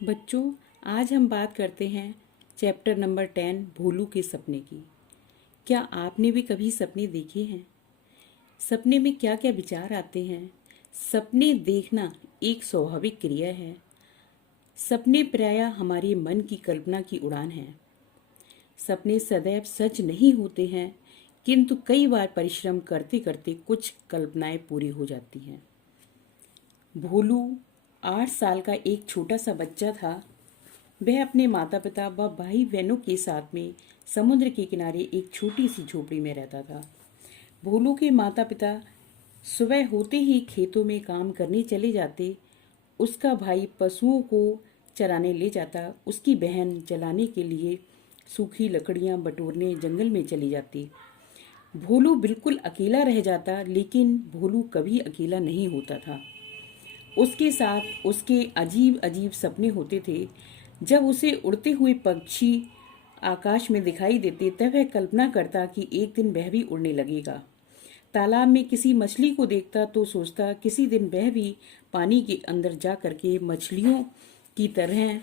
बच्चों, आज हम बात करते हैं चैप्टर नंबर 10 भोलू के सपने की। क्या आपने भी कभी सपने देखे हैं? सपने में क्या क्या विचार आते हैं? सपने देखना एक स्वाभाविक क्रिया है। सपने प्रायः हमारे मन की कल्पना की उड़ान है। सपने सदैव सच नहीं होते हैं, किंतु कई बार परिश्रम करते करते कुछ कल्पनाएं पूरी हो जाती हैं। भोलू 8 साल का एक छोटा सा बच्चा था। वह अपने माता पिता व भाई बहनों के साथ में समुद्र के किनारे एक छोटी सी झोपड़ी में रहता था। भोलू के माता पिता सुबह होते ही खेतों में काम करने चले जाते। उसका भाई पशुओं को चराने ले जाता। उसकी बहन जलाने के लिए सूखी लकड़ियां बटोरने जंगल में चली जाती। भोलू बिल्कुल अकेला रह जाता, लेकिन भोलू कभी अकेला नहीं होता था। उसके साथ उसके अजीब अजीब सपने होते थे। जब उसे उड़ते हुए पक्षी आकाश में दिखाई देते, तब वह कल्पना करता कि एक दिन वह भी उड़ने लगेगा। तालाब में किसी मछली को देखता तो सोचता किसी दिन वह भी पानी के अंदर जा करके मछलियों की तरह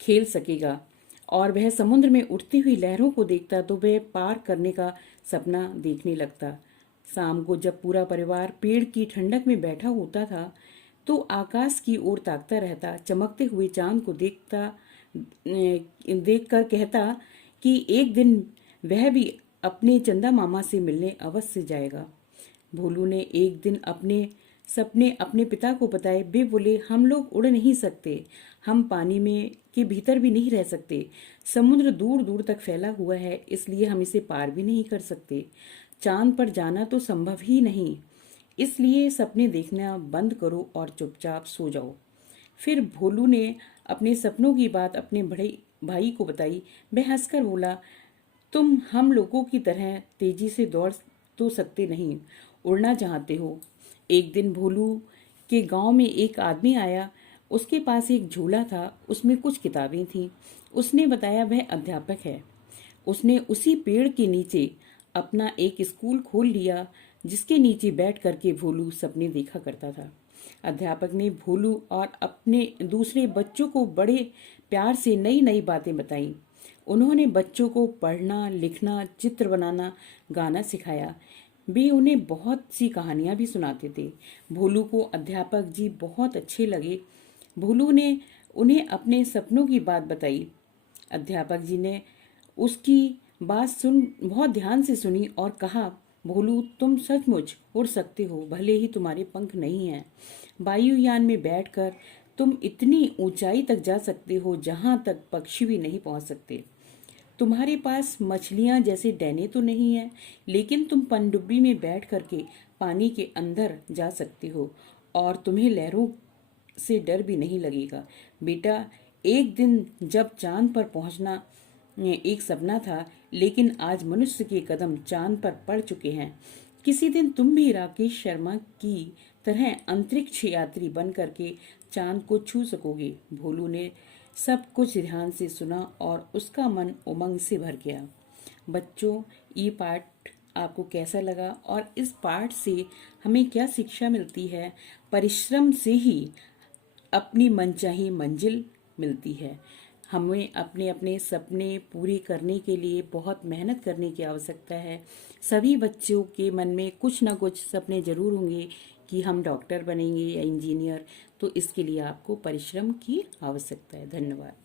खेल सकेगा। और वह समुद्र में उठती हुई लहरों को देखता तो वह पार करने का सपना देखने लगता। शाम को जब पूरा परिवार पेड़ की ठंडक में बैठा होता था, तो आकाश की ओर ताकता रहता। चमकते हुए चांद को देखकर कहता कि एक दिन वह भी अपने चंदा मामा से मिलने अवश्य जाएगा। भोलू ने एक दिन अपने सपने अपने पिता को बताए। वे बोले, हम लोग उड़ नहीं सकते, हम पानी में के भीतर भी नहीं रह सकते। समुद्र दूर दूर तक फैला हुआ है, इसलिए हम इसे पार भी नहीं कर सकते। चांद पर जाना तो संभव ही नहीं। इसलिए सपने देखना बंद करो और चुपचाप सो जाओ। फिर भोलू ने अपने सपनों की बात अपने बड़े भाई को बताई। वह हंसकर बोला, तुम हम लोगों की तरह तेजी से दौड़ तो सकते नहीं, उड़ना चाहते हो। एक दिन भोलू के गांव में एक आदमी आया। उसके पास एक झूला था, उसमें कुछ किताबें थीं। उसने बताया वह अध्यापक है। उसने उसी पेड़ के नीचे अपना एक स्कूल खोल लिया, जिसके नीचे बैठ करके भोलू सपने देखा करता था। अध्यापक ने भोलू और अपने दूसरे बच्चों को बड़े प्यार से नई नई बातें बताई। उन्होंने बच्चों को पढ़ना, लिखना, चित्र बनाना, गाना सिखाया। वे उन्हें बहुत सी कहानियां भी सुनाते थे। भोलू को अध्यापक जी बहुत अच्छे लगे। भोलू ने उन्हें अपने सपनों की बात बताई। अध्यापक जी ने उसकी बात बहुत ध्यान से सुनी और कहा, भोलू, तुम सचमुच उड़ सकते हो, भले ही तुम्हारे पंख नहीं हैं। वायुयान में बैठकर तुम इतनी ऊंचाई तक जा सकते हो जहां तक पक्षी भी नहीं पहुंच सकते। तुम्हारे पास मछलियां जैसे डैने तो नहीं है, लेकिन तुम पनडुब्बी में बैठ करके पानी के अंदर जा सकते हो और तुम्हें लहरों से डर भी नहीं लगेगा। बेटा, एक दिन जब चांद पर पहुंचना एक सपना था, लेकिन आज मनुष्य के कदम चांद पर पड़ चुके हैं। किसी दिन तुम भी राकेश शर्मा की तरह अंतरिक्ष यात्री बन करके चांद को छू सकोगे। भोलू ने सब कुछ ध्यान से सुना और उसका मन उमंग से भर गया। बच्चों, ये पाठ आपको कैसा लगा और इस पाठ से हमें क्या शिक्षा मिलती है? परिश्रम से ही अपनी मनचाही मंजिल मिलती है। हमें अपने अपने सपने पूरे करने के लिए बहुत मेहनत करने की आवश्यकता है। सभी बच्चों के मन में कुछ ना कुछ सपने जरूर होंगे कि हम डॉक्टर बनेंगे या इंजीनियर। तो इसके लिए आपको परिश्रम की आवश्यकता है। धन्यवाद।